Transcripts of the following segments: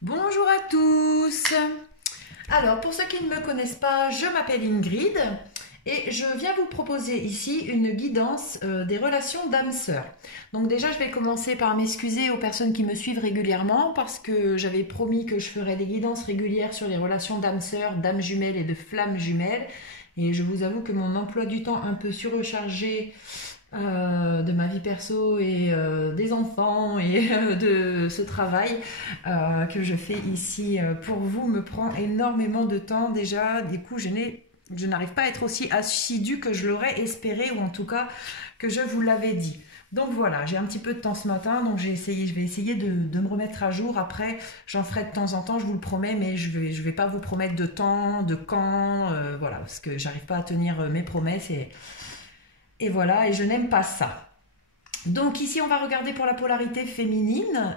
Bonjour à tous. Alors, pour ceux qui ne me connaissent pas, je m'appelle Ingrid et je viens vous proposer ici une guidance des relations d'âme-sœur. Donc déjà, je vais commencer par m'excuser aux personnes qui me suivent régulièrement parce que j'avais promis que je ferais des guidances régulières sur les relations d'âme-sœur, d'âme jumelle et de flammes jumelles. Et je vous avoue que mon emploi du temps un peu surchargé de ma vie perso et des enfants et de ce travail que je fais ici pour vous me prend énormément de temps déjà. Du coup, je n'arrive pas à être aussi assidue que je l'aurais espéré ou en tout cas que je vous l'avais dit. Donc voilà, j'ai un petit peu de temps ce matin, donc je vais essayer de me remettre à jour. Après, j'en ferai de temps en temps, je vous le promets, mais je vais pas vous promettre de temps, de quand, voilà, parce que j'arrive pas à tenir mes promesses et voilà, et je n'aime pas ça. Donc ici, on va regarder pour la polarité féminine,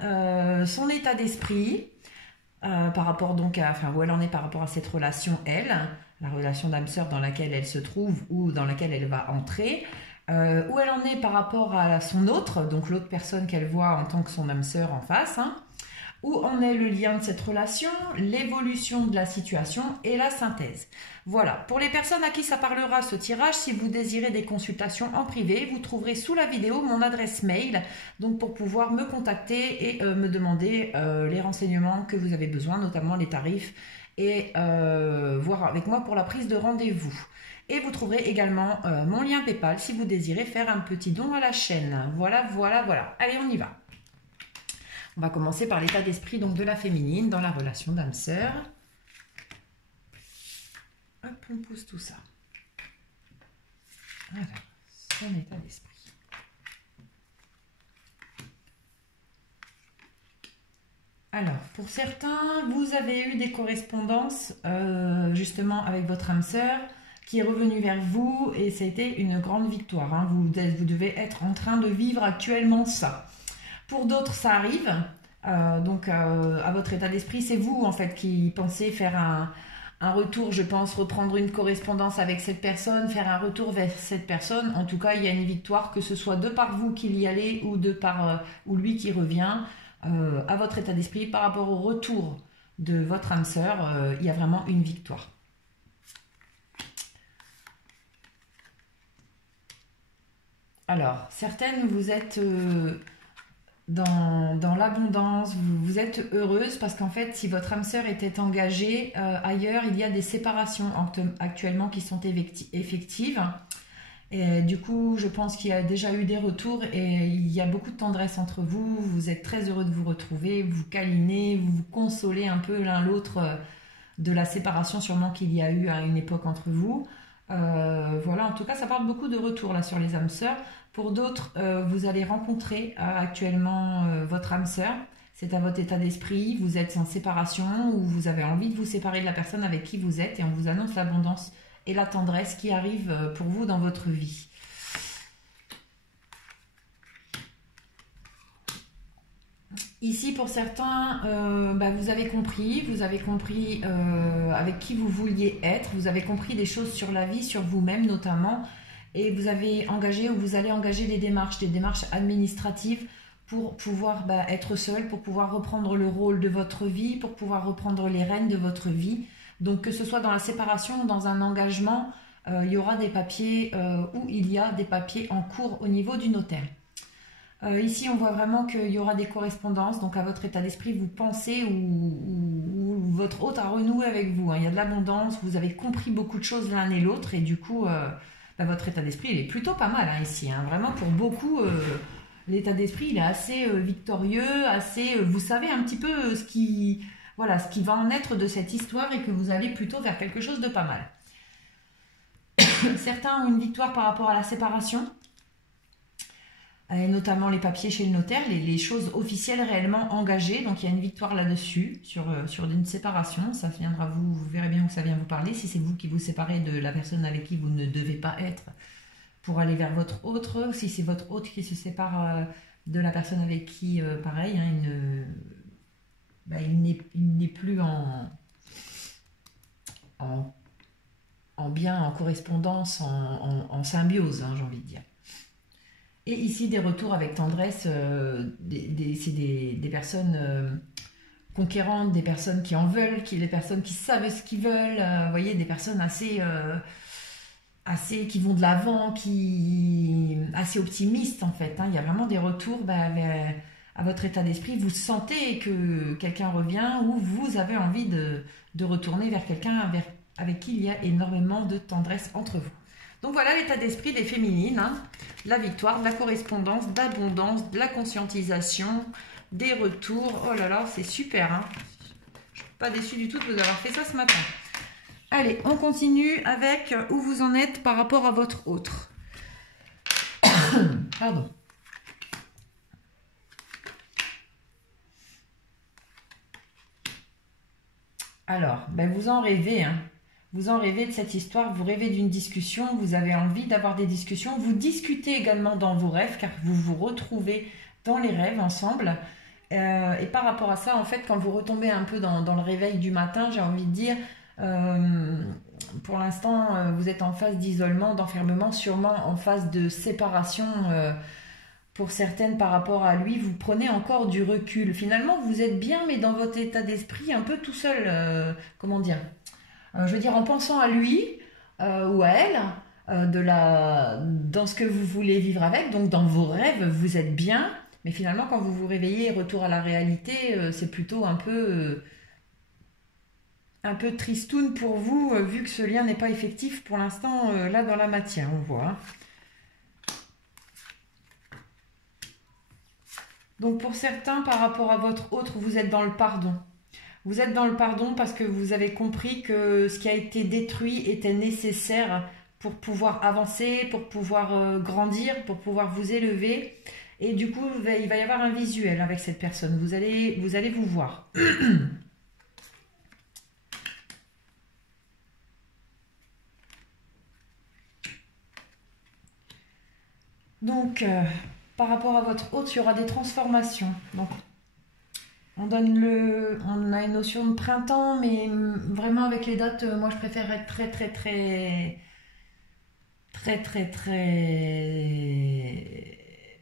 son état d'esprit par rapport donc à, enfin où elle en est par rapport à cette relation elle, la relation d'âme-sœur dans laquelle elle se trouve ou dans laquelle elle va entrer, où elle en est par rapport à son autre, donc l'autre personne qu'elle voit en tant que son âme-sœur en face, hein, où en est le lien de cette relation, l'évolution de la situation et la synthèse. Voilà, pour les personnes à qui ça parlera ce tirage, si vous désirez des consultations en privé, vous trouverez sous la vidéo mon adresse mail, donc pour pouvoir me contacter et me demander les renseignements que vous avez besoin, notamment les tarifs, et voir avec moi pour la prise de rendez-vous. Et vous trouverez également mon lien PayPal si vous désirez faire un petit don à la chaîne. Voilà, voilà, voilà. Allez, on y va. On va commencer par l'état d'esprit donc de la féminine dans la relation d'âme-sœur. Hop, on pousse tout ça. Alors, son état d'esprit. Alors, pour certains, vous avez eu des correspondances justement avec votre âme sœur qui est revenue vers vous et ça a été une grande victoire. Hein. Vous devez être en train de vivre actuellement ça. Pour d'autres, ça arrive. Donc, à votre état d'esprit, c'est vous en fait qui pensez faire un retour, je pense, reprendre une correspondance avec cette personne, faire un retour vers cette personne. En tout cas, il y a une victoire, que ce soit de par vous qui y allez ou de par ou lui qui revient à votre état d'esprit par rapport au retour de votre âme sœur. Il y a vraiment une victoire. Alors, certaines, vous êtes dans l'abondance, vous êtes heureuse parce qu'en fait, si votre âme sœur était engagée ailleurs, il y a des séparations actuellement qui sont effectives. Et du coup, je pense qu'il y a déjà eu des retours et il y a beaucoup de tendresse entre vous. Vous êtes très heureux de vous retrouver, vous câlinez, vous vous consolez un peu l'un l'autre de la séparation sûrement qu'il y a eu à une époque entre vous. Voilà, en tout cas, ça parle beaucoup de retour là sur les âmes sœurs. Pour d'autres, vous allez rencontrer actuellement votre âme sœur. C'est à votre état d'esprit, vous êtes en séparation ou vous avez envie de vous séparer de la personne avec qui vous êtes et on vous annonce l'abondance et la tendresse qui arrive pour vous dans votre vie. Ici, pour certains, vous avez compris avec qui vous vouliez être, vous avez compris des choses sur la vie, sur vous-même notamment, et vous avez engagé ou vous allez engager des démarches administratives pour pouvoir être seul, pour pouvoir reprendre le rôle de votre vie, pour pouvoir reprendre les rênes de votre vie. Donc que ce soit dans la séparation ou dans un engagement, il y aura des papiers ou il y a des papiers en cours au niveau du notaire. Ici, on voit vraiment qu'il y aura des correspondances, donc à votre état d'esprit, vous pensez ou votre hôte a renoué avec vous. Hein. Il y a de l'abondance, vous avez compris beaucoup de choses l'un et l'autre, et du coup, votre état d'esprit, il est plutôt pas mal hein, ici. Hein. Vraiment, pour beaucoup, l'état d'esprit, il est assez victorieux, assez, vous savez un petit peu voilà, ce qui va en être de cette histoire et que vous allez plutôt vers quelque chose de pas mal. Certains ont une victoire par rapport à la séparation, et notamment les papiers chez le notaire, les choses officielles réellement engagées. Donc il y a une victoire là-dessus, sur une séparation. Ça viendra vous verrez bien où ça vient vous parler. Si c'est vous qui vous séparez de la personne avec qui vous ne devez pas être pour aller vers votre autre, si c'est votre autre qui se sépare de la personne avec qui, pareil, hein, il n'est plus en bien, en correspondance, en symbiose, hein, j'ai envie de dire. Et ici, des retours avec tendresse, c'est des personnes conquérantes, des personnes qui en veulent, des personnes qui savent ce qu'ils veulent, vous voyez, des personnes assez qui vont de l'avant, assez optimistes en fait. Hein. Il y a vraiment des retours à votre état d'esprit. Vous sentez que quelqu'un revient ou vous avez envie de retourner vers quelqu'un avec qui il y a énormément de tendresse entre vous. Donc voilà l'état d'esprit des féminines. Hein. La victoire, de la correspondance, d'abondance, de la conscientisation, des retours. Oh là là, c'est super. Hein. Je ne suis pas déçue du tout de vous avoir fait ça ce matin. Allez, on continue avec où vous en êtes par rapport à votre autre. Pardon. Alors, ben vous en rêvez, hein. Vous en rêvez de cette histoire, vous rêvez d'une discussion, vous avez envie d'avoir des discussions, vous discutez également dans vos rêves, car vous vous retrouvez dans les rêves ensemble. Et par rapport à ça, en fait, quand vous retombez un peu dans le réveil du matin, j'ai envie de dire, pour l'instant, vous êtes en phase d'isolement, d'enfermement, sûrement en phase de séparation pour certaines par rapport à lui. Vous prenez encore du recul. Finalement, vous êtes bien, mais dans votre état d'esprit, un peu tout seul, comment dire, je veux dire, en pensant à lui ou à elle, dans ce que vous voulez vivre avec, donc dans vos rêves, vous êtes bien, mais finalement, quand vous vous réveillez, retour à la réalité, c'est plutôt un peu tristoun pour vous, vu que ce lien n'est pas effectif pour l'instant, là, dans la matière, on voit. Hein. Donc, pour certains, par rapport à votre autre, vous êtes dans le pardon. Vous êtes dans le pardon parce que vous avez compris que ce qui a été détruit était nécessaire pour pouvoir avancer, pour pouvoir grandir, pour pouvoir vous élever. Et du coup, il va y avoir un visuel avec cette personne. Vous allez vous voir. Donc, par rapport à votre hôte, il y aura des transformations. Donc, on a une notion de printemps, mais vraiment avec les dates, moi je préfère être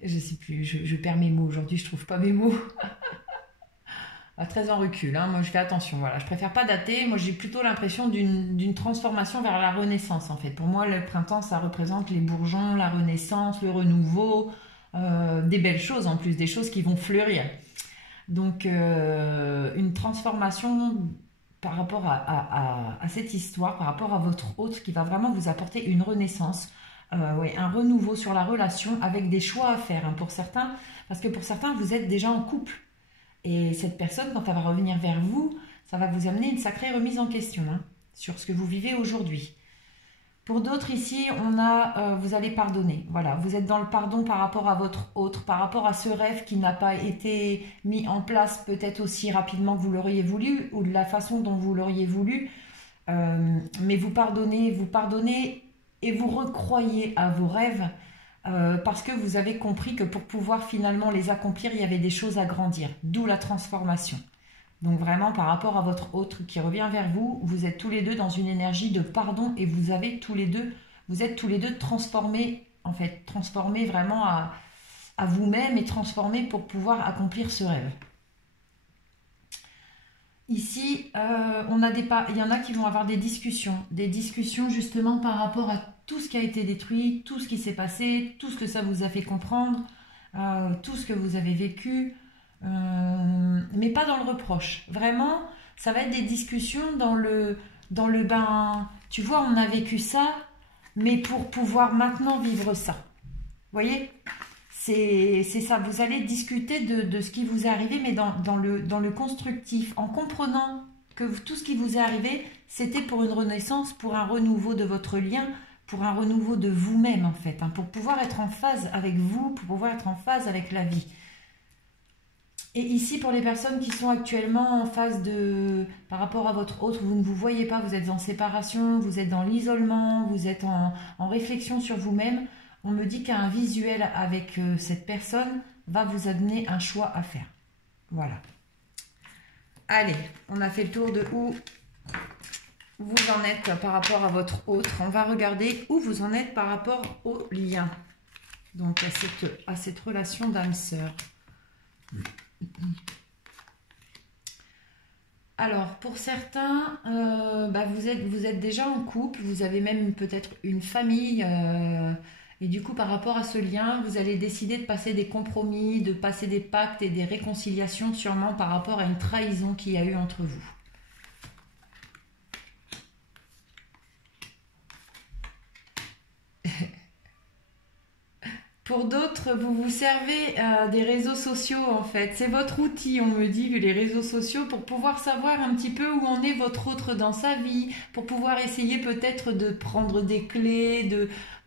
je sais plus, je perds mes mots aujourd'hui, je trouve pas mes mots. Très en recul, hein. Moi je fais attention, voilà, je préfère pas dater, moi j'ai plutôt l'impression d'une transformation vers la renaissance en fait. Pour moi le printemps ça représente les bourgeons, la renaissance, le renouveau, des belles choses en plus, des choses qui vont fleurir. Donc une transformation par rapport à cette histoire, par rapport à votre hôte qui va vraiment vous apporter une renaissance, ouais, un renouveau sur la relation avec des choix à faire hein, pour certains, parce que pour certains vous êtes déjà en couple. Et cette personne, quand elle va revenir vers vous, ça va vous amener une sacrée remise en question hein, sur ce que vous vivez aujourd'hui. Pour d'autres ici, vous allez pardonner. Voilà, vous êtes dans le pardon par rapport à votre autre, par rapport à ce rêve qui n'a pas été mis en place peut-être aussi rapidement que vous l'auriez voulu ou de la façon dont vous l'auriez voulu. Mais vous pardonnez et vous recroyez à vos rêves. Parce que vous avez compris que pour pouvoir finalement les accomplir, il y avait des choses à grandir, d'où la transformation. Donc vraiment par rapport à votre autre qui revient vers vous, vous êtes tous les deux dans une énergie de pardon et vous êtes tous les deux transformés, en fait, transformés vraiment à vous-même et transformés pour pouvoir accomplir ce rêve. Ici, il y en a qui vont avoir des discussions justement par rapport à tout ce qui a été détruit, tout ce qui s'est passé, tout ce que ça vous a fait comprendre, tout ce que vous avez vécu, mais pas dans le reproche. Vraiment, ça va être des discussions dans le tu vois, on a vécu ça, mais pour pouvoir maintenant vivre ça. Vous voyez ? C'est ça, vous allez discuter de ce qui vous est arrivé, mais dans le constructif, en comprenant que tout ce qui vous est arrivé, c'était pour une renaissance, pour un renouveau de votre lien, pour un renouveau de vous-même en fait, hein, pour pouvoir être en phase avec vous, pour pouvoir être en phase avec la vie. Et ici, pour les personnes qui sont actuellement en phase par rapport à votre autre, vous ne vous voyez pas, vous êtes en séparation, vous êtes dans l'isolement, vous êtes en réflexion sur vous-même, on me dit qu'un visuel avec cette personne va vous amener un choix à faire. Voilà. Allez, on a fait le tour de où vous en êtes par rapport à votre autre. On va regarder où vous en êtes par rapport au lien. Donc à cette relation d'âme sœur. Alors, pour certains, vous êtes déjà en couple, vous avez même peut-être une famille, et du coup, par rapport à ce lien, vous allez décider de passer des compromis, de passer des pactes et des réconciliations, sûrement par rapport à une trahison qu'il y a eu entre vous. Pour d'autres, vous vous servez des réseaux sociaux en fait. C'est votre outil, on me dit, les réseaux sociaux, pour pouvoir savoir un petit peu où en est votre autre dans sa vie, pour pouvoir essayer peut-être de prendre des clés,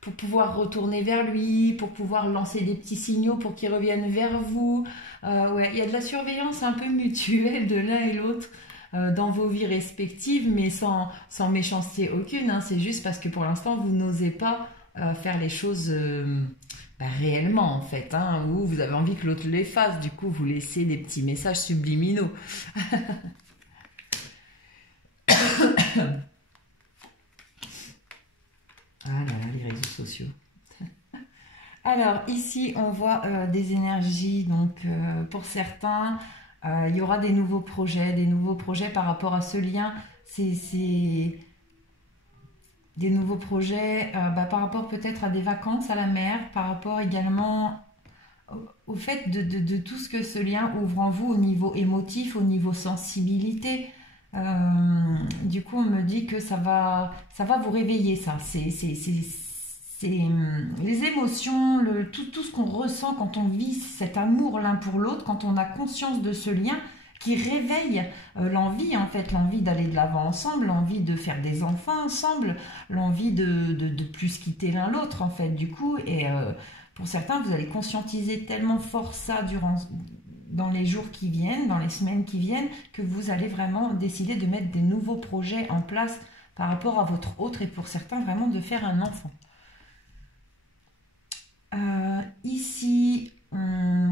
pour pouvoir retourner vers lui, pour pouvoir lancer des petits signaux pour qu'il revienne vers vous. Ouais, il y a de la surveillance un peu mutuelle de l'un et l'autre dans vos vies respectives, mais sans méchanceté aucune, hein. C'est juste parce que pour l'instant, vous n'osez pas faire les choses réellement, en fait, hein, ou vous avez envie que l'autre les fasse. Du coup, vous laissez des petits messages subliminaux. Ah là là, les réseaux sociaux. Alors, ici, on voit des énergies. Donc, pour certains, il y aura des nouveaux projets par rapport à ce lien. C'est des nouveaux projets par rapport peut-être à des vacances à la mer, par rapport également au fait de tout ce que ce lien ouvre en vous au niveau émotif, au niveau sensibilité. Du coup, on me dit que ça va vous réveiller, ça. C'est les émotions, tout ce qu'on ressent quand on vit cet amour l'un pour l'autre, quand on a conscience de ce lien qui réveille l'envie, en fait, l'envie d'aller de l'avant ensemble, l'envie de faire des enfants ensemble, l'envie de plus quitter l'un l'autre, en fait, du coup. Et pour certains, vous allez conscientiser tellement fort ça dans les jours qui viennent, dans les semaines qui viennent, que vous allez vraiment décider de mettre des nouveaux projets en place par rapport à votre autre, et pour certains, vraiment de faire un enfant. Ici,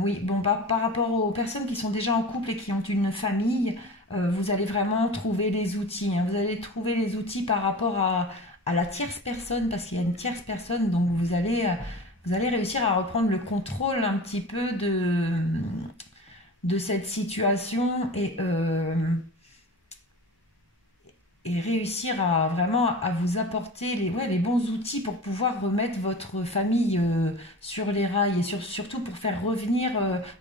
oui, bon, par rapport aux personnes qui sont déjà en couple et qui ont une famille, vous allez vraiment trouver les outils, hein. Vous allez trouver les outils par rapport à la tierce personne, parce qu'il y a une tierce personne, donc vous allez réussir à reprendre le contrôle un petit peu de cette situation, et réussir à vraiment à vous apporter les bons outils pour pouvoir remettre votre famille sur les rails, et surtout pour faire revenir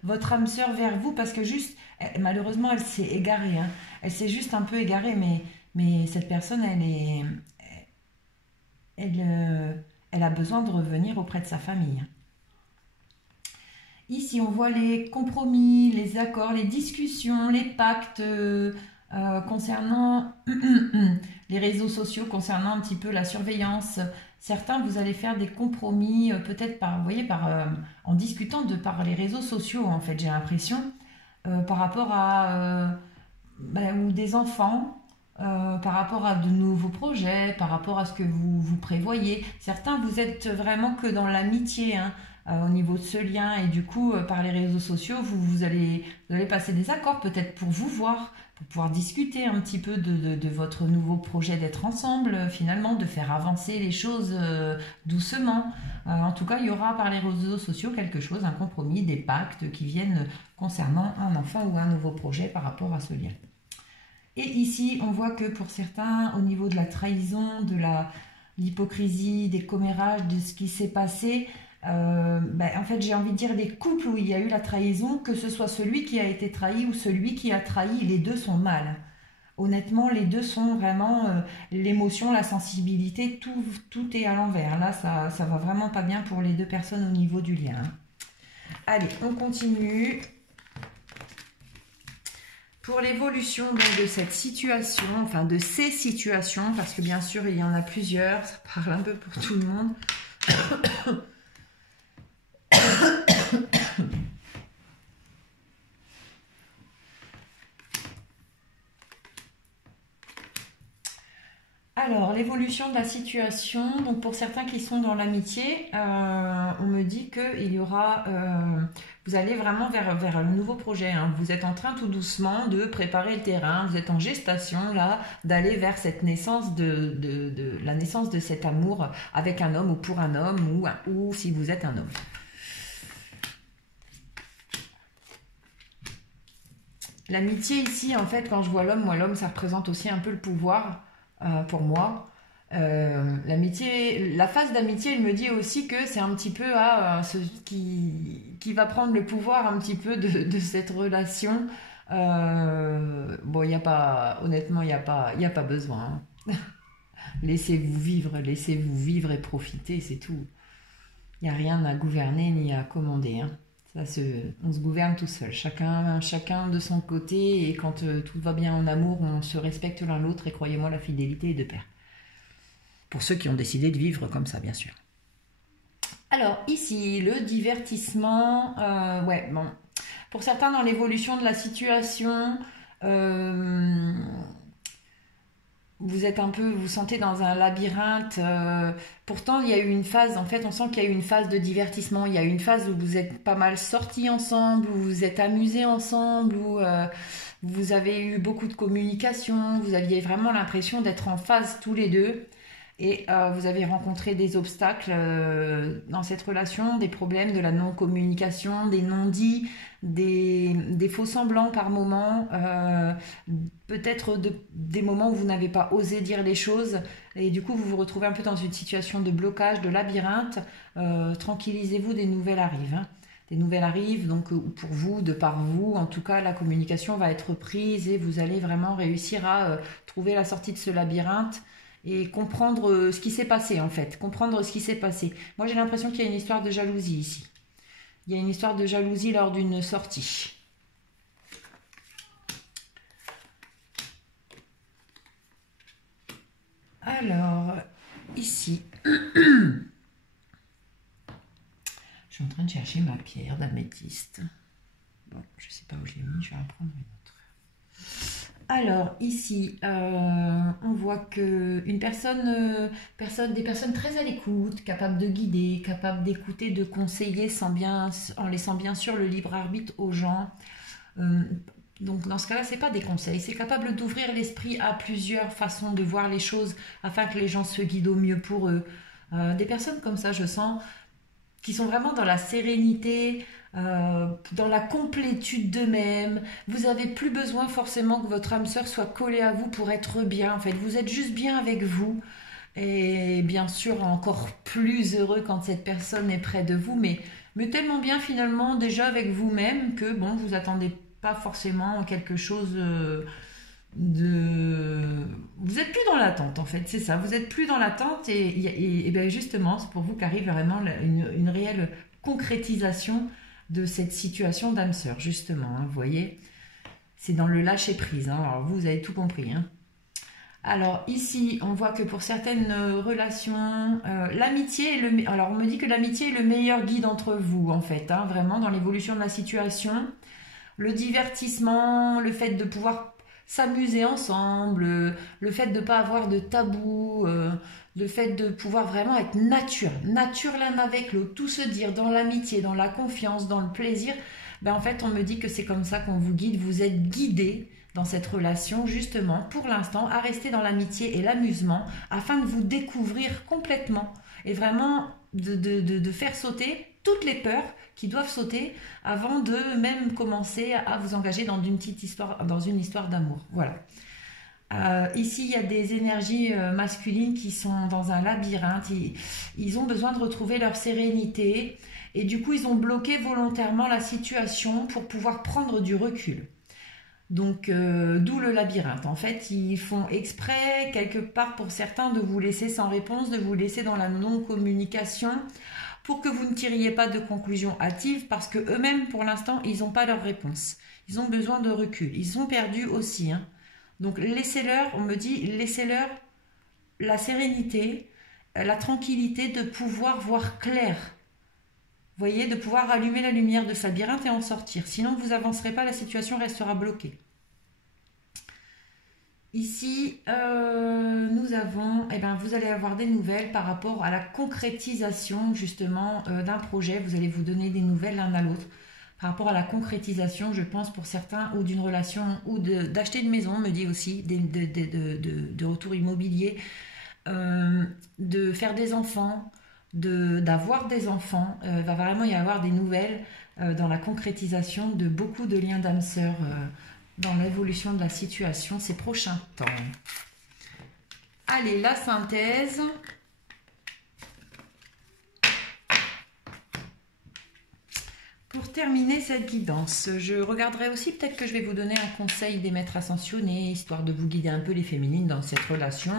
votre âme sœur vers vous, parce que juste, malheureusement, elle s'est égarée, hein. Elle s'est juste un peu égarée, mais cette personne, elle a besoin de revenir auprès de sa famille. Ici, on voit les compromis, les accords, les discussions, les pactes concernant les réseaux sociaux, concernant un petit peu la surveillance. Certains, vous allez faire des compromis, peut-être en discutant par les réseaux sociaux, en fait, j'ai l'impression, par rapport à ou des enfants, par rapport à de nouveaux projets, par rapport à ce que vous prévoyez. Certains, vous êtes vraiment que dans l'amitié, hein, au niveau de ce lien, et du coup, par les réseaux sociaux, vous allez passer des accords, peut-être pour vous voir, pour pouvoir discuter un petit peu de votre nouveau projet d'être ensemble, finalement, de faire avancer les choses doucement. En tout cas, il y aura par les réseaux sociaux quelque chose, un compromis, des pactes qui viennent concernant un enfant ou un nouveau projet par rapport à ce lien. Et ici, on voit que pour certains, au niveau de la trahison, de l'hypocrisie, des commérages, de ce qui s'est passé, en fait, j'ai envie de dire des couples où il y a eu la trahison, que ce soit celui qui a été trahi ou celui qui a trahi, les deux sont mal. Honnêtement, les deux sont vraiment l'émotion, la sensibilité, tout est à l'envers. Là, ça va vraiment pas bien pour les deux personnes au niveau du lien. Allez, on continue. Pour l'évolution de cette situation, enfin de ces situations, parce que bien sûr il y en a plusieurs, ça parle un peu pour tout le monde. Alors, l'évolution de la situation, donc pour certains qui sont dans l'amitié, on me dit qu'il y aura, vous allez vraiment vers un nouveau projet, hein. Vous êtes en train tout doucement de préparer le terrain, vous êtes en gestation là, d'aller vers cette naissance la naissance de cet amour avec un homme ou pour un homme, ou si vous êtes un homme. L'amitié ici, en fait, quand je vois l'homme, moi, l'homme, ça représente aussi un peu le pouvoir pour moi. L'amitié, la phase d'amitié, il me dit aussi que c'est un petit peu ce qui va prendre le pouvoir un petit peu de cette relation. Bon, il y a pas, honnêtement, il y a pas besoin, hein. Laissez-vous vivre et profiter, c'est tout. Il n'y a rien à gouverner ni à commander, hein. On se gouverne tout seul, chacun de son côté, et quand tout va bien en amour, on se respecte l'un l'autre, et croyez-moi, la fidélité est de pair. Pour ceux qui ont décidé de vivre comme ça, bien sûr. Alors, ici, le divertissement, ouais, bon. Pour certains, dans l'évolution de la situation, euh, vous êtes un peu, vous sentez dans un labyrinthe. Pourtant, il y a eu une phase, en fait, on sent qu'il y a eu une phase de divertissement. Il y a eu une phase où vous êtes pas mal sortis ensemble, où vous vous êtes amusés ensemble, où vous avez eu beaucoup de communication. Vous aviez vraiment l'impression d'être en phase tous les deux. Et vous avez rencontré des obstacles dans cette relation, des problèmes de la non-communication, des non-dits, des faux-semblants par moments, peut-être des moments où vous n'avez pas osé dire les choses, et du coup vous vous retrouvez un peu dans une situation de blocage, de labyrinthe. Tranquillisez-vous, des nouvelles arrivent, hein. Des nouvelles arrivent, donc pour vous, de par vous, en tout cas la communication va être prise, et vous allez vraiment réussir à trouver la sortie de ce labyrinthe, et comprendre ce qui s'est passé, en fait. Comprendre ce qui s'est passé. Moi, j'ai l'impression qu'il y a une histoire de jalousie ici. Il y a une histoire de jalousie lors d'une sortie. Alors, ici, je suis en train de chercher ma pierre d'améthyste. Bon, je ne sais pas où je l'ai mis, je vais en prendre une autre. Alors, ici, on voit que des personnes très à l'écoute, capables de guider, capables d'écouter, de conseiller, en laissant bien sûr le libre arbitre aux gens. Donc, dans ce cas-là, ce n'est pas des conseils, c'est capable d'ouvrir l'esprit à plusieurs façons de voir les choses afin que les gens se guident au mieux pour eux. Des personnes comme ça, je sens, qui sont vraiment dans la sérénité, dans la complétude d'eux-mêmes. Vous n'avez plus besoin forcément que votre âme sœur soit collée à vous pour être bien. En fait, vous êtes juste bien avec vous. Et bien sûr, encore plus heureux quand cette personne est près de vous, mais tellement bien finalement déjà avec vous-même que bon, vous attendez pas forcément quelque chose de... Vous êtes plus dans l'attente, en fait, c'est ça. Vous êtes plus dans l'attente, et bien justement, c'est pour vous qu'arrive vraiment une réelle concrétisation de cette situation d'âme sœur, justement, hein, vous voyez. C'est dans le lâcher prise, hein. Alors vous avez tout compris, hein. Alors ici, on voit que pour certaines relations, l'amitié est alors on me dit que l'amitié est le meilleur guide entre vous, en fait, hein, vraiment dans l'évolution de la situation. Le divertissement, le fait de pouvoir s'amuser ensemble, le fait de ne pas avoir de tabou, le fait de pouvoir vraiment être nature l'un avec l'autre, tout se dire dans l'amitié, dans la confiance, dans le plaisir. Ben en fait, on me dit que c'est comme ça qu'on vous guide. Vous êtes guidé dans cette relation, justement, pour l'instant, à rester dans l'amitié et l'amusement, afin de vous découvrir complètement, et vraiment de faire sauter toutes les peurs qui doivent sauter avant de même commencer à vous engager dans une histoire d'amour. Voilà. Ici, il y a des énergies masculines qui sont dans un labyrinthe. Ils ont besoin de retrouver leur sérénité, et du coup, ils ont bloqué volontairement la situation pour pouvoir prendre du recul. Donc, d'où le labyrinthe. En fait, ils font exprès, quelque part pour certains, de vous laisser sans réponse, de vous laisser dans la non-communication, pour que vous ne tiriez pas de conclusion hâtive, parce que eux-mêmes, pour l'instant, ils n'ont pas leur réponse. Ils ont besoin de recul. Ils sont perdus aussi, hein. Donc, laissez-leur, on me dit, laissez-leur la sérénité, la tranquillité de pouvoir voir clair. Vous voyez, de pouvoir allumer la lumière de ce labyrinthe et en sortir. Sinon, vous n'avancerez pas, la situation restera bloquée. Ici, nous avons, vous allez avoir des nouvelles par rapport à la concrétisation justement d'un projet. Vous allez vous donner des nouvelles l'un à l'autre par rapport à la concrétisation, je pense, pour certains, ou d'une relation, ou d'acheter une maison, on me dit aussi, de retour immobilier, de faire des enfants, d'avoir des enfants. Va vraiment y avoir des nouvelles dans la concrétisation de beaucoup de liens d'âme sœur. dans l'évolution de la situation ces prochains temps. Allez, la synthèse. Pour terminer cette guidance, je regarderai aussi, peut-être que je vais vous donner un conseil des maîtres ascensionnés, histoire de vous guider un peu les féminines dans cette relation.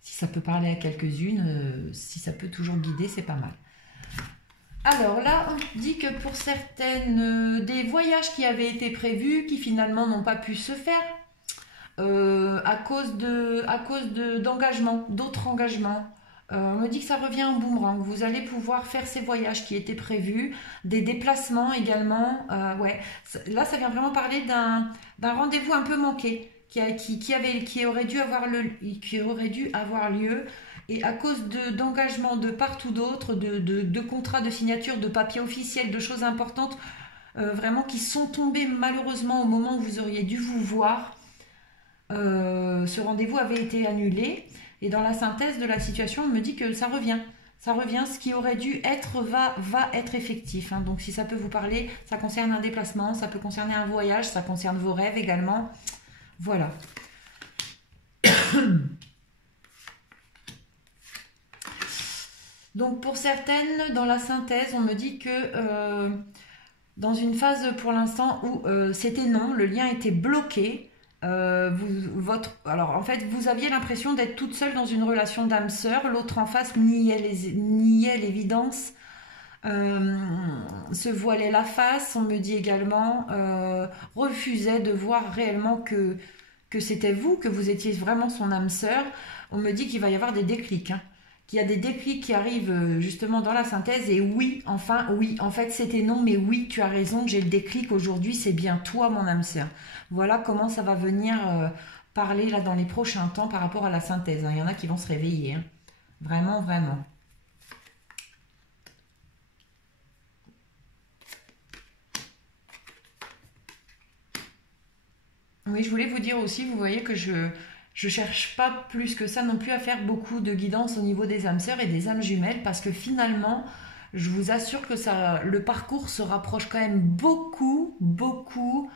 Si ça peut parler à quelques-unes, si ça peut toujours guider, c'est pas mal. Alors là, on dit que pour certaines, des voyages qui avaient été prévus, qui finalement n'ont pas pu se faire, à cause d'engagements, d'autres engagements. On me dit que ça revient en boomerang. Vous allez pouvoir faire ces voyages qui étaient prévus, des déplacements également. Ouais. Là, ça vient vraiment parler d'un rendez-vous un peu manqué qui aurait dû avoir lieu. Et à cause d'engagements de part ou d'autre, de contrats, de signatures, de papiers officiels, de choses importantes, vraiment qui sont tombées malheureusement au moment où vous auriez dû vous voir, ce rendez-vous avait été annulé. Et dans la synthèse de la situation, on me dit que ça revient. Ça revient, ce qui aurait dû être va être effectif. Hein. Donc si ça peut vous parler, ça concerne un déplacement, ça peut concerner un voyage, ça concerne vos rêves également. Voilà. Donc pour certaines, dans la synthèse, on me dit que dans une phase pour l'instant où c'était non, le lien était bloqué. Alors en fait, vous aviez l'impression d'être toute seule dans une relation d'âme-sœur, l'autre en face niait l'évidence, se voilait la face, on me dit également, refusait de voir réellement que c'était vous, que vous étiez vraiment son âme-sœur. On me dit qu'il va y avoir des déclics, hein, qu'il y a des déclics qui arrivent justement dans la synthèse, et oui, enfin, oui, en fait c'était non, mais oui, tu as raison, j'ai le déclic aujourd'hui, c'est bien toi mon âme-sœur. Voilà comment ça va venir parler là dans les prochains temps par rapport à la synthèse. Hein. Il y en a qui vont se réveiller, hein. Vraiment, vraiment. Oui, je voulais vous dire aussi, vous voyez que je cherche pas plus que ça non plus à faire beaucoup de guidance au niveau des âmes sœurs et des âmes jumelles, parce que finalement, je vous assure que le parcours se rapproche quand même beaucoup, beaucoup.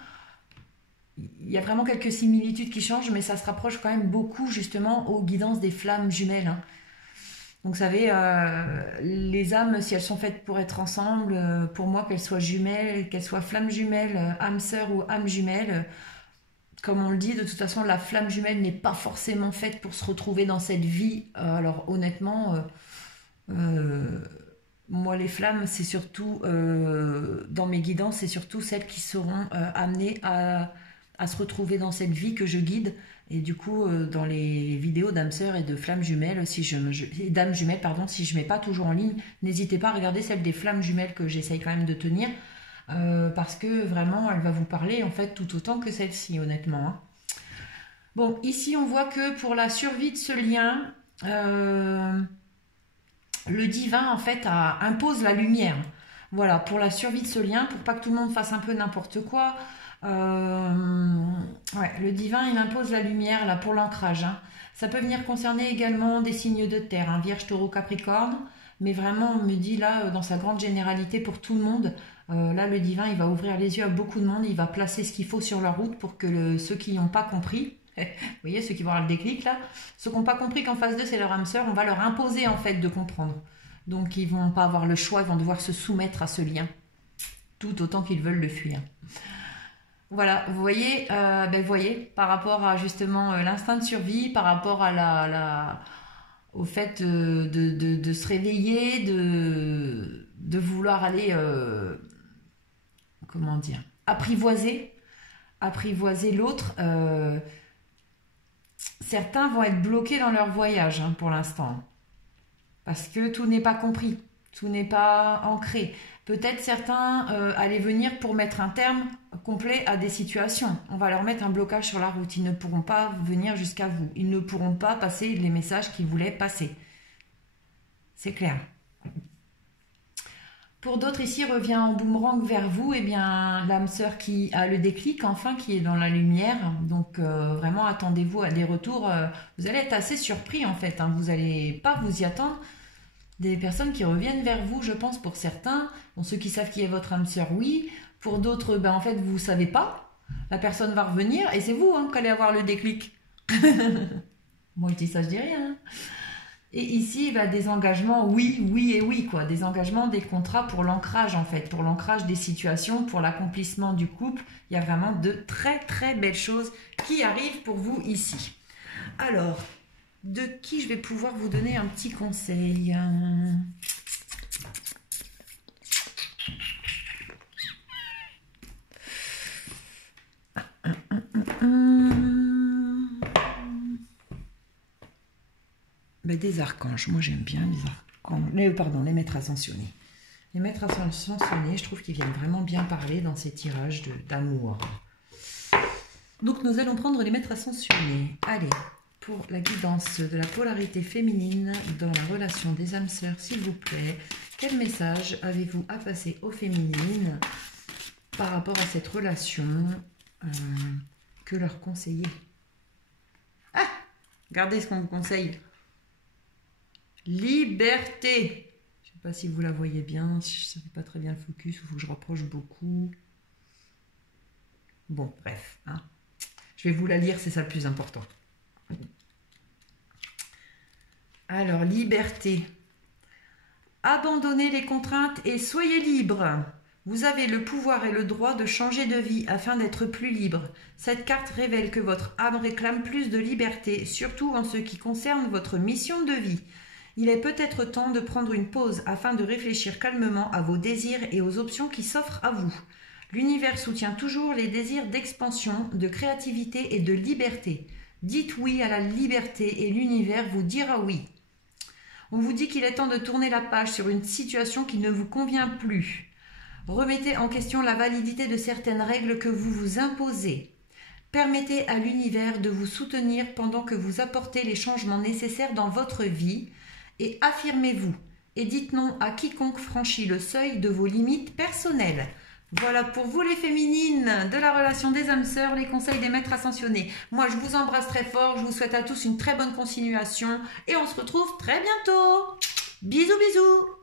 Il y a vraiment quelques similitudes qui changent, mais ça se rapproche quand même beaucoup justement aux guidances des flammes jumelles. Hein. Donc vous savez, les âmes, si elles sont faites pour être ensemble, pour moi, qu'elles soient jumelles, qu'elles soient flammes jumelles, âmes sœurs ou âmes jumelles, comme on le dit, de toute façon, la flamme jumelle n'est pas forcément faite pour se retrouver dans cette vie. Alors honnêtement, moi les flammes, c'est surtout, dans mes guidances, c'est surtout celles qui seront amenées à se retrouver dans cette vie que je guide. Et du coup, dans les vidéos d'âmes sœurs et de flammes jumelles, d'âmes jumelles, pardon, si je ne mets pas toujours en ligne, n'hésitez pas à regarder celle des flammes jumelles que j'essaye quand même de tenir. Parce que vraiment, elle va vous parler en fait tout autant que celle-ci, honnêtement. Hein. Bon, ici, on voit que pour la survie de ce lien, le divin, en fait, impose la lumière. Voilà, pour la survie de ce lien, pour pas que tout le monde fasse un peu n'importe quoi. Ouais, le divin, il impose la lumière là pour l'ancrage. Hein. Ça peut venir concerner également des signes de terre, hein, Vierge, Taureau, Capricorne. Mais vraiment, on me dit là, dans sa grande généralité pour tout le monde, là, le divin, il va ouvrir les yeux à beaucoup de monde, il va placer ce qu'il faut sur leur route pour que ceux qui n'ont pas compris, vous voyez, ceux qui vont avoir le déclic là, ceux qui n'ont pas compris qu'en face d'eux, c'est leur âme sœur, on va leur imposer en fait de comprendre. Donc, ils vont pas avoir le choix, ils vont devoir se soumettre à ce lien, tout autant qu'ils veulent le fuir. Voilà, vous voyez, par rapport à justement l'instinct de survie, par rapport à au fait de se réveiller, de vouloir aller... comment dire, apprivoiser l'autre. Certains vont être bloqués dans leur voyage hein, pour l'instant, parce que tout n'est pas compris, tout n'est pas ancré. Peut-être certains allaient venir pour mettre un terme complet à des situations. On va leur mettre un blocage sur la route, ils ne pourront pas venir jusqu'à vous, ils ne pourront pas passer les messages qu'ils voulaient passer. C'est clair. Pour d'autres ici, revient en boomerang vers vous, et bien l'âme sœur qui a le déclic, enfin, qui est dans la lumière. Donc vraiment, attendez-vous à des retours. Vous allez être assez surpris en fait. Hein, vous n'allez pas vous y attendre. Des personnes qui reviennent vers vous, je pense, pour certains. Bon, ceux qui savent qui est votre âme sœur, oui. Pour d'autres, en fait, vous ne savez pas. La personne va revenir et c'est vous hein, qui allez avoir le déclic. Moi, je dis ça, je dis rien. Et ici, bah, des engagements, oui, oui et oui, quoi. Des engagements, des contrats pour l'ancrage, en fait. Pour l'ancrage des situations, pour l'accomplissement du couple. Il y a vraiment de très, très belles choses qui arrivent pour vous ici. Alors, de qui je vais pouvoir vous donner un petit conseil? Des archanges, moi j'aime bien les archanges, pardon, les maîtres ascensionnés. Les maîtres ascensionnés, je trouve qu'ils viennent vraiment bien parler dans ces tirages d'amour. Donc nous allons prendre les maîtres ascensionnés. Allez, pour la guidance de la polarité féminine dans la relation des âmes sœurs, s'il vous plaît, quel message avez-vous à passer aux féminines par rapport à cette relation que leur conseillez? Ah, regardez ce qu'on vous conseille. Liberté. Je ne sais pas si vous la voyez bien, je ne sais pas très bien le focus, il faut que je rapproche beaucoup. Bon, bref. Hein. Je vais vous la lire, c'est ça le plus important. Alors, liberté. Abandonnez les contraintes et soyez libres. Vous avez le pouvoir et le droit de changer de vie afin d'être plus libre. Cette carte révèle que votre âme réclame plus de liberté, surtout en ce qui concerne votre mission de vie. Il est peut-être temps de prendre une pause afin de réfléchir calmement à vos désirs et aux options qui s'offrent à vous. L'univers soutient toujours les désirs d'expansion, de créativité et de liberté. Dites oui à la liberté et l'univers vous dira oui. On vous dit qu'il est temps de tourner la page sur une situation qui ne vous convient plus. Remettez en question la validité de certaines règles que vous vous imposez. Permettez à l'univers de vous soutenir pendant que vous apportez les changements nécessaires dans votre vie. Et affirmez-vous et dites non à quiconque franchit le seuil de vos limites personnelles. Voilà pour vous les féminines de la relation des âmes sœurs, les conseils des maîtres ascensionnés. Moi je vous embrasse très fort, je vous souhaite à tous une très bonne continuation et on se retrouve très bientôt. Bisous bisous.